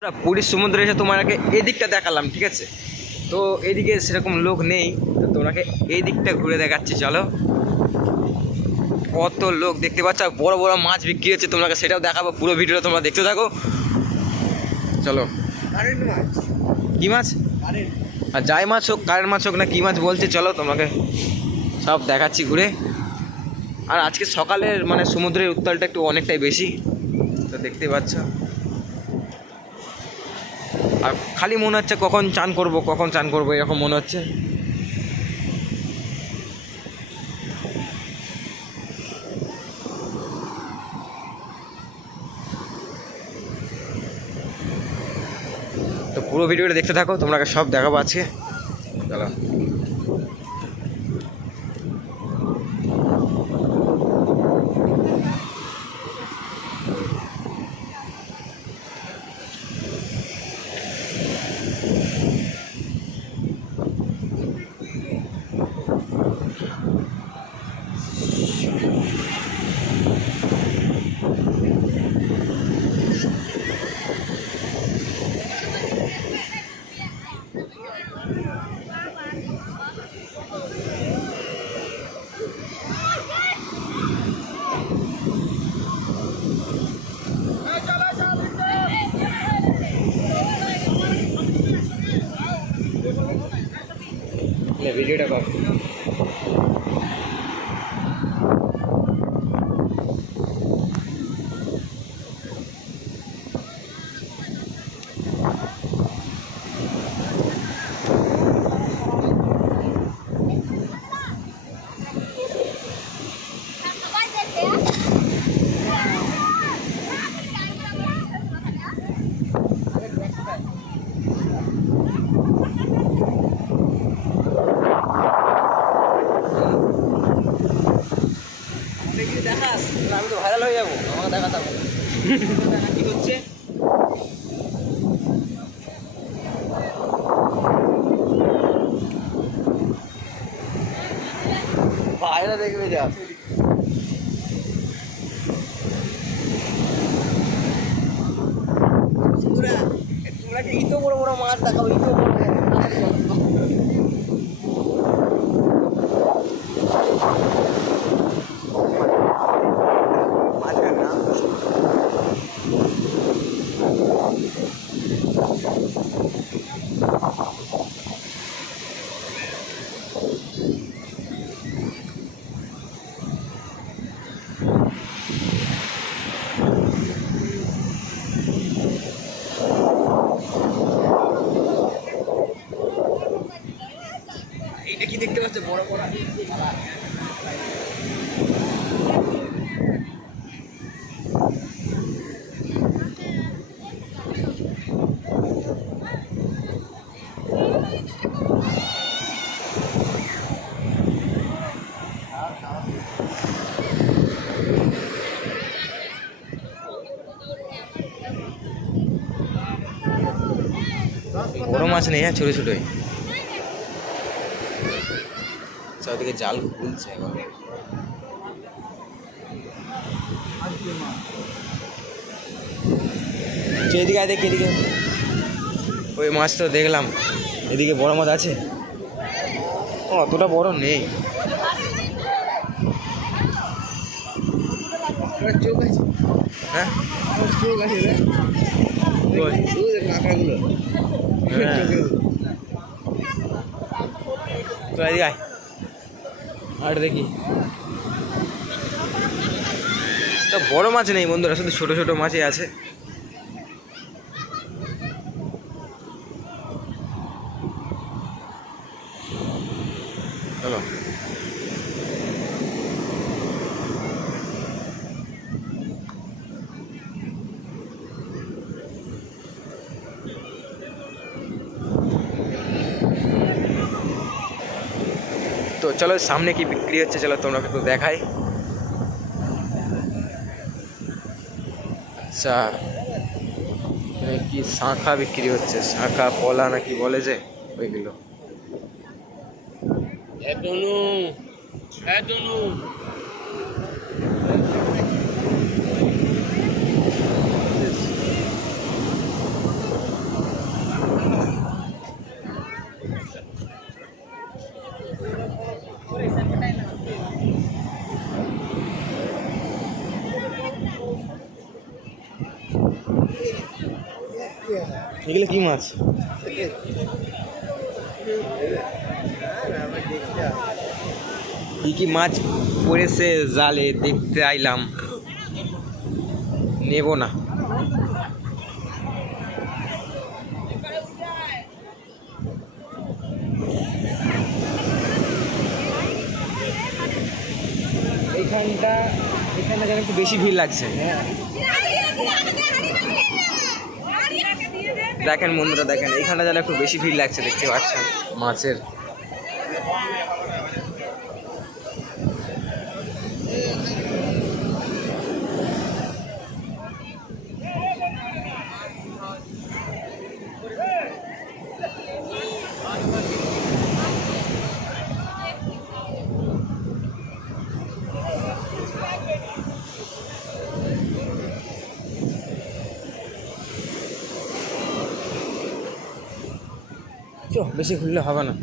পুরীর সমুদ্রে এসে তোমাকে এই দিকটা দেখালাম, ঠিক আছে? তো এদিকে সেরকম লোক নেই, তো তোমাকে এই দিকটা ঘুরে দেখাচ্ছি। চলো, কত লোক দেখতে পাচ্ছ, বড় বড় মাছ বিক্রি হচ্ছে, তোমাকে সেটাও দেখাবো। পুরো ভিডিওটা তোমরা দেখতে থাকো। চলো। কি মাছ? আর যাই মাছ হোক, কারেন্ট মাছ হোক না কি মাছ বলছে, চলো তোমাকে সব দেখাচ্ছি ঘুরে। আর আজকে সকালের মানে সমুদ্রের উত্তালটা একটু অনেকটাই বেশি, তো দেখতে পাচ্ছ। আর খালি মনে হচ্ছে কখন চান করবো এরকম মনে হচ্ছে। তো পুরো ভিডিওটা দেখতে থাকো, তোমরা সব দেখাবো আজকে। চলো। ভিডিওটা কর। দেখাস, আমি তো ভাইরাল হয়ে যাবো, আমাকে দেখাতে হবে। কি হচ্ছে? ভাইরা দেখবে যা। তোমরা কি ইতো বড় বড় মাছ দেখাবো? ইতো বড় এইটা কি দেখতে পাচ্ছ? বড় বড় বড় মাছ নেই, হ্যাঁ, ছোট ছোটই। ওদিকে জাল খুলছে এখন। এদিকে আয়, দেখি এদিকে। ওই মাছ তো দেখলাম, এদিকে বড় মাছ আছে, অতটা বড় নেই। চোখ আছে, হ্যাঁ চোখ আছে রে, কাঁকড়াগুলো। তো এদিকে আয়, আর দেখি। তো বড় মাছ নেই বন্ধুরা, শুধু ছোট ছোট মাছই আছে। চলো। তো চলো সামনে কি বিক্রি হচ্ছে, চলো তোমরা একটু দেখাই। আচ্ছা, কি শাঁখা বিক্রি হচ্ছে, শাঁখা পলা নাকি বলে যে ওইগুলো। এগুলো কি মাছ? কি কি মাছ পড়েছে জালে দেখতে আইলাম, নেব না। এখানটা যেন একটু বেশি ভিড় লাগছে। দেখেন বন্ধুরা, দেখেন এইখানটা যেন একটু বেশি ভিড় লাগছে, দেখতে পাচ্ছেন মাছের। বেশি খুললে হবে না।